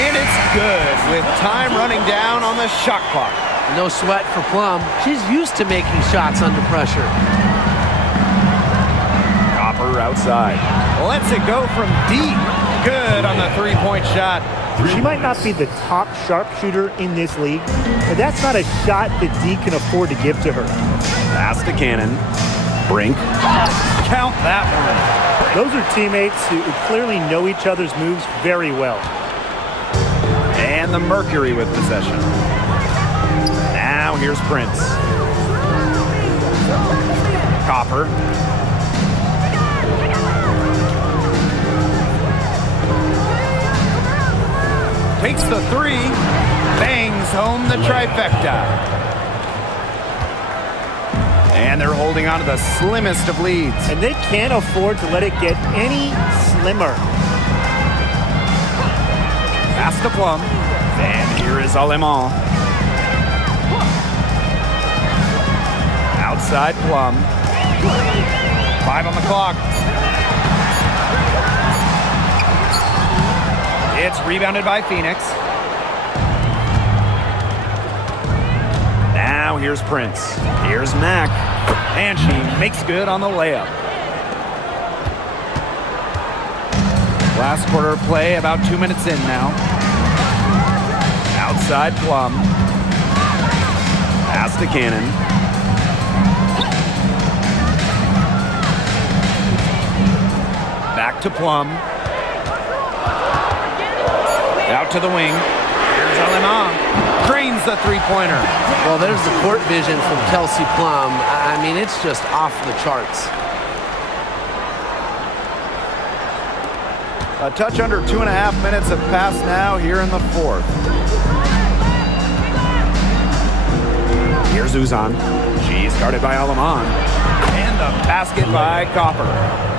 And it's good with time running down on the shot clock. No sweat for Plum. She's used to making shots under pressure. Copper outside. Lets it go from deep. Good on the three-point shot. She might not be the top sharpshooter in this league, but that's not a shot that D can afford to give to her. Pass to Cannon. Brink. Count that one. Those are teammates who clearly know each other's moves very well. And the Mercury with possession. Now here's Prince. Copper. Takes the 3. Bangs home the trifecta. And they're holding on to the slimmest of leads. And they can't afford to let it get any slimmer. Pass to Plum. And here is Alemán. Outside Plum. 5 on the clock. It's rebounded by Phoenix. Now here's Prince. Here's Mack. And she makes good on the layup. Last quarter of play, about 2 minutes in now. Outside Plum. Pass to Cannon. Back to Plum. Out to the wing. Here's Alema. Drains the three-pointer. Well, there's the court vision from Kelsey Plum. I mean, it's just off the charts. A touch under 2.5 minutes have passed now here in the fourth. Here's Uzan. She's guarded by Aleman. And the basket by Copper.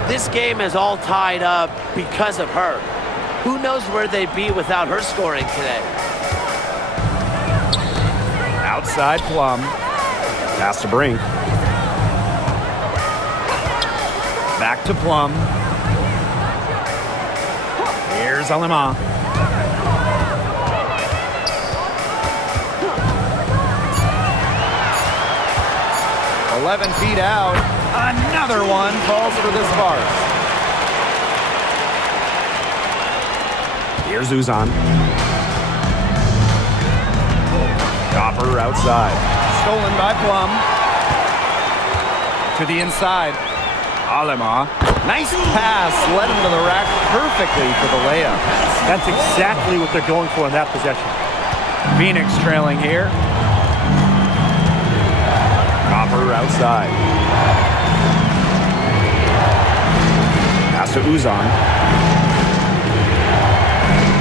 This game is all tied up because of her. Who knows where they'd be without her scoring today? Outside Plum. Pass to Brink. Back to Plum. Here's Alema. "11 feet out. Another one falls for the Sparks. Here's Uzan. Copper outside. Stolen by Plum. To the inside. Alema. Nice pass. Led him to the rack perfectly for the layup. That's exactly what they're going for in that possession. Phoenix trailing here. Copper outside. Pass to Uzan.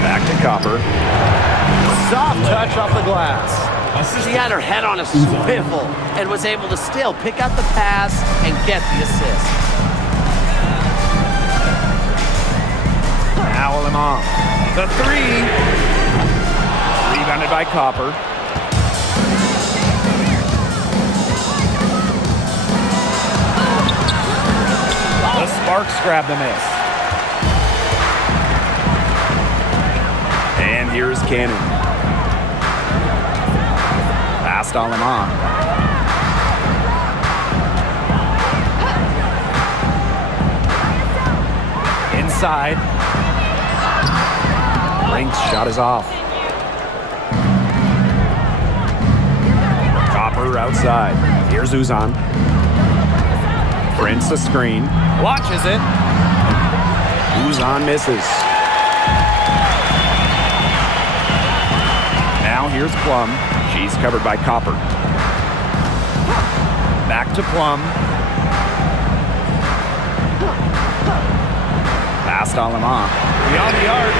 Back to Copper. Soft touch off the glass. She had her head on a swivel and was able to still pick out the pass and get the assist. Now Alema. The three. Rebounded by Copper. The Sparks grab the miss. And here's Cannon. Past Alema. Inside. Brink's shot is off. Copper outside. Here's Uzan. Prince a screen. Watches it. Uzan misses. Now here's Plum. She's covered by Copper. Back to Plum. Past Alema. Beyond the arc.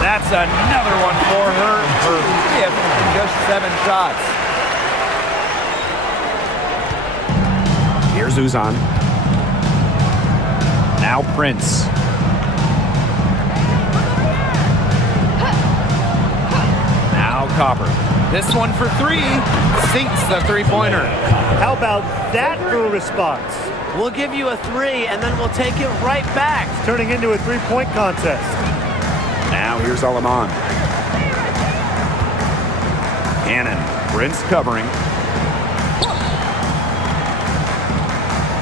That's another one for her. Her fifth in just 7 shots. Here's Uzan. Now Prince. Now Copper. This one for 3. Sinks the three-pointer. How about that for a response? We'll give you a 3, and then we'll take it right back. It's turning into a three-point contest. Now here's Aleman. Cannon. Prince covering.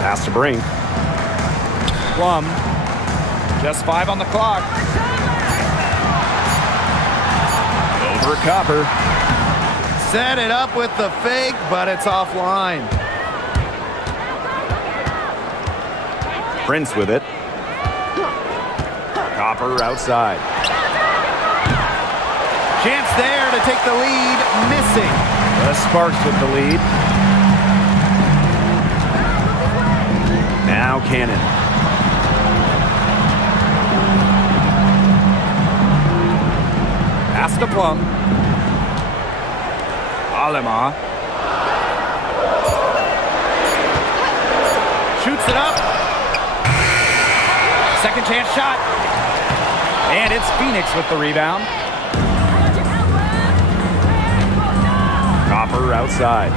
Pass to Brink. Plum. Just 5 on the clock. Over Copper. Set it up with the fake, but it's offline. Prince with it. Copper outside. Chance there to take the lead. Missing. The Sparks with the lead. Now Cannon. Pass to Plum. Alema. Shoots it up. Second chance shot. And it's Phoenix with the rebound. Copper outside.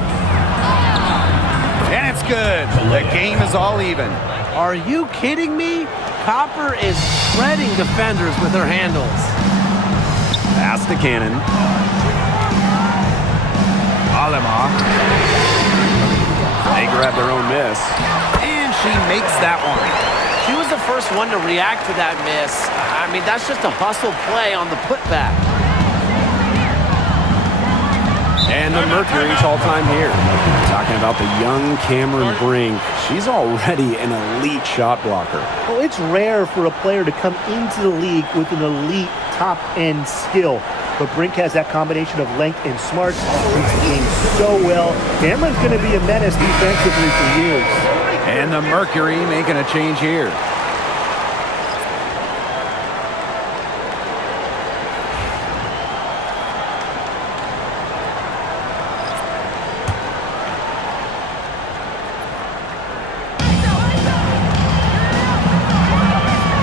And it's good. The game is all even. Are you kidding me? Copper is shredding defenders with her handles. Pass to Cannon. Alema. They grab their own miss. And she makes that one. She was the first one to react to that miss. I mean, that's just a hustle play on the putback. And the Mercury's all-time here. Talking about the young Cameron Brink. She's already an elite shot blocker. Well, it's rare for a player to come into the league with an elite top-end skill. But Brink has that combination of length and smarts. Reads the game so well. Cameron's going to be a menace defensively for years. And the Mercury making a change here.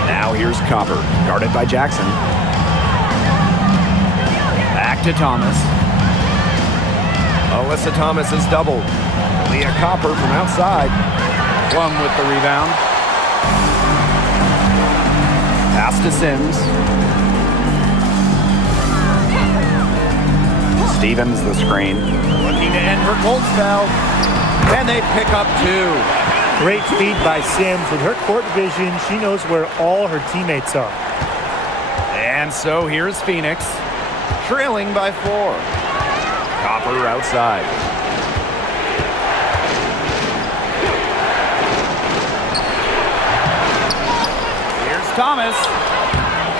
Now here's Copper, guarded by Jackson. Back to Thomas. Alyssa Thomas is doubled. Leah Copper from outside. Plum with the rebound. Pass to Sims. Stevens the screen. Looking to end her cold spell. And they pick up 2. Great feed by Sims. With her court vision, she knows where all her teammates are. And so here's Phoenix, trailing by 4. Copper outside. Here's Thomas.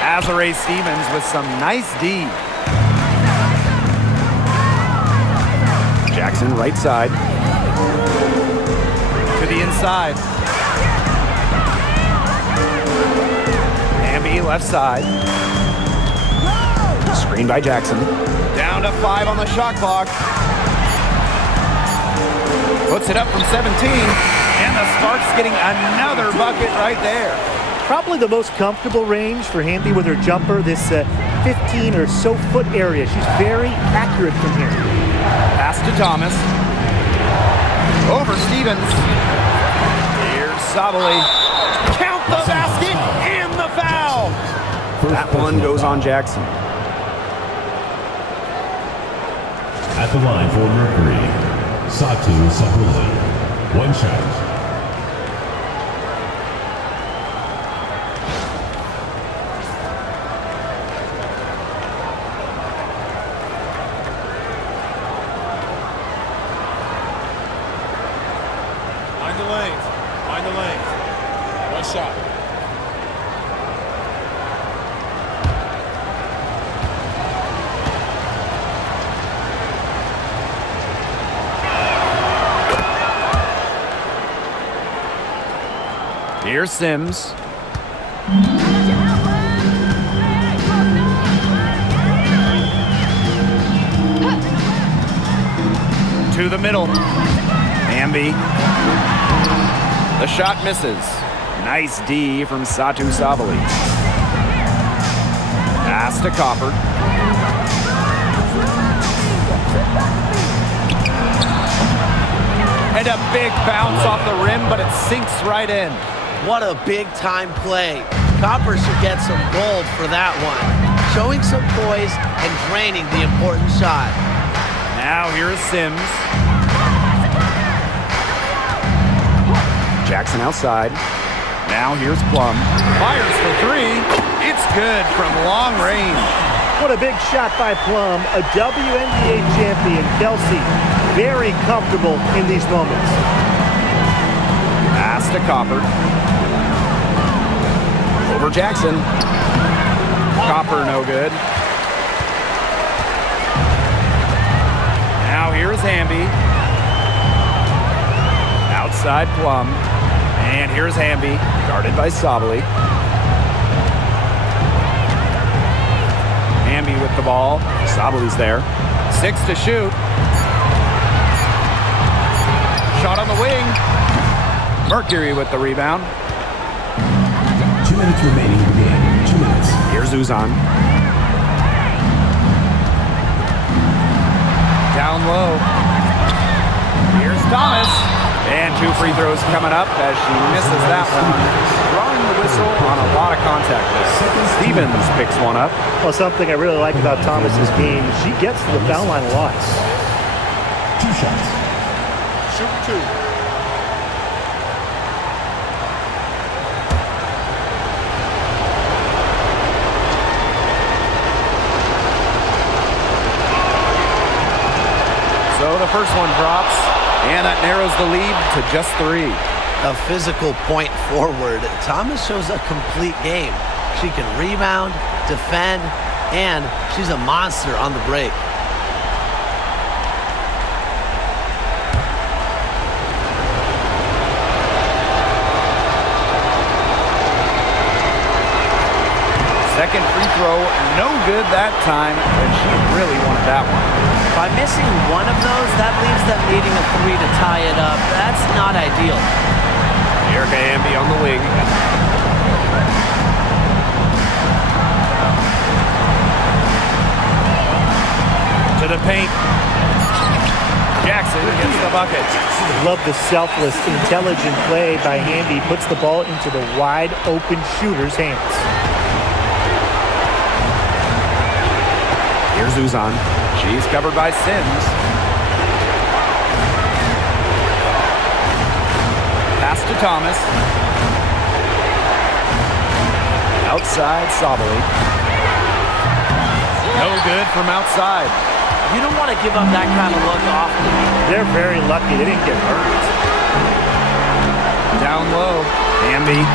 Azare Stevens with some nice D. Jackson right side. To the inside. Amby left side. Screen by Jackson. Down to 5 on the shot clock. Puts it up from 17. And the Sparks getting another bucket right there. Probably the most comfortable range for Hamby with her jumper, this 15 or so foot area. She's very accurate from here. Pass to Thomas. Over Stevens. Here's Sabali. Count the basket and the foul. That one goes on Jackson. At the line for Mercury, Satu Sabuli. One shot. Find the lanes. One shot. Here's Sims. To the middle. Amby. The shot misses. Nice D from Satu Sabali. Pass to Copper. And a big bounce off the rim, but it sinks right in. What a big-time play. Copper should get some gold for that one. Showing some poise and draining the important shot. Now here's Sims. Jackson outside. Now here's Plum. Fires for 3. It's good from long range. What a big shot by Plum, a WNBA champion. Kelsey, very comfortable in these moments. Pass to Copper. Over Jackson. Copper no good. Now here's Hamby. Outside Plum. And here's Hamby, guarded by Sabali. Hamby with the ball. Sabali's there. 6 to shoot. Shot on the wing. Mercury with the rebound. 2 minutes remaining in the game. 2 minutes. Here's Uzan. Down low. Here's Thomas. And 2 free throws coming up as she misses that one. Drawing the whistle on a lot of contact there. Stevens picks one up. Well, something I really like about Thomas's game, she gets to the foul line a lot. 2 shots. Shoot 2. first one drops, and that narrows the lead to just 3. A physical point forward. Thomas shows a complete game. She can rebound, defend, and she's a monster on the break. Second free throw, no good that time, and she really wanted that one. By missing one of those, that leaves them needing a 3 to tie it up. That's not ideal. Erica Amby on the wing. To the paint. Jackson gets the bucket. Love the selfless, intelligent play by Hamby. Puts the ball into the wide open shooter's hands. Here's Uzan. She's covered by Sims. Pass to Thomas. Outside, Sabali. No good from outside. You don't want to give up that kind of look often. They're very lucky they didn't get hurt. Down low. Amby.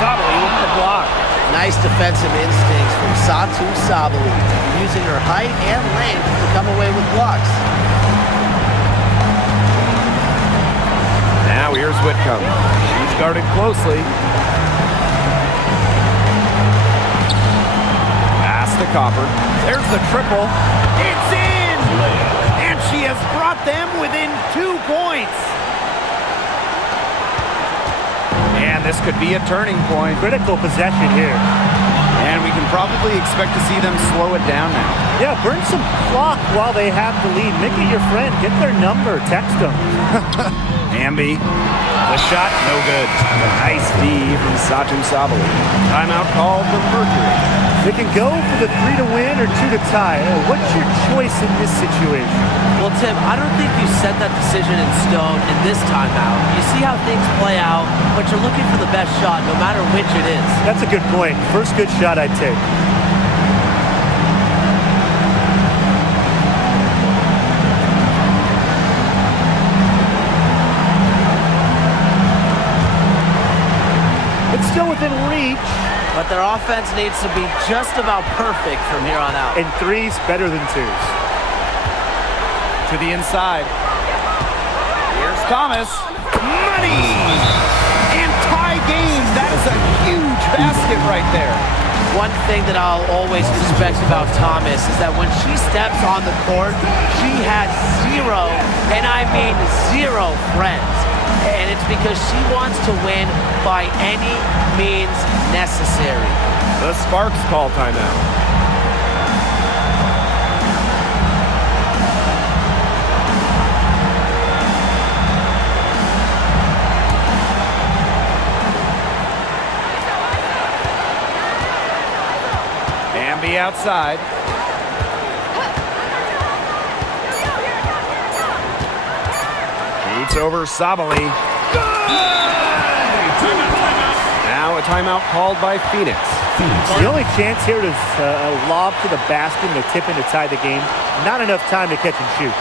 Sabali with the block. Nice defensive instincts from Satu Sabali, using her height and length to come away with blocks. Now here's Whitcomb. She's guarded closely. Pass to Copper. There's the triple. It's in! And she has brought them within 2 points. And this could be a turning point. Critical possession here. And we can probably expect to see them slow it down now. Yeah, burn some clock while they have the lead. Make it your friend. Get their number. Text them. Amby. The shot, no good. Nice D from Satu Sabali. Timeout called the Mercury. They can go for the 3 to win or 2 to tie. What's your choice in this situation? Well, Tim, I don't think you set that decision in stone in this timeout. You see how things play out, but you're looking for the best shot no matter which it is. That's a good point. First good shot I'd take. It's still within reach. But their offense needs to be just about perfect from here on out. And 3's better than 2's. To the inside. Here's Thomas. Money! And tie game. That is a huge basket right there. One thing that I'll always respect about Thomas is that when she steps on the court, she has 0, and I mean 0 friends. And it's because she wants to win by any means necessary. The Sparks call timeout. Amby outside. Shoots over Sabali. Now a timeout called by Phoenix. The only chance here is a lob to the basket and a tip in to tie the game. Not enough time to catch and shoot.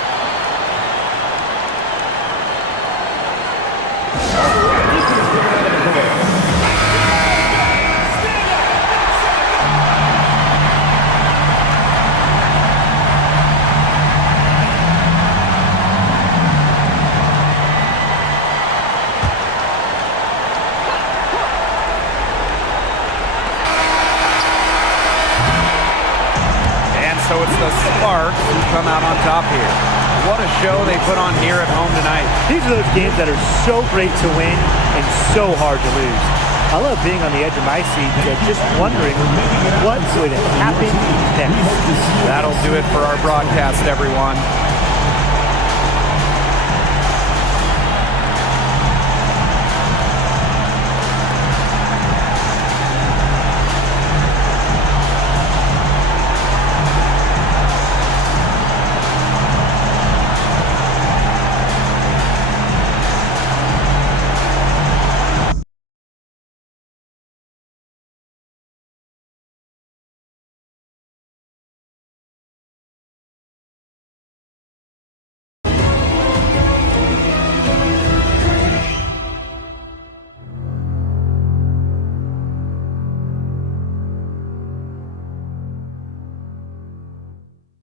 So it's the Sparks who come out on top here. What a show they put on here at home tonight. These are those games that are so great to win and so hard to lose. I love being on the edge of my seat, just wondering what would happen next. That'll do it for our broadcast, everyone.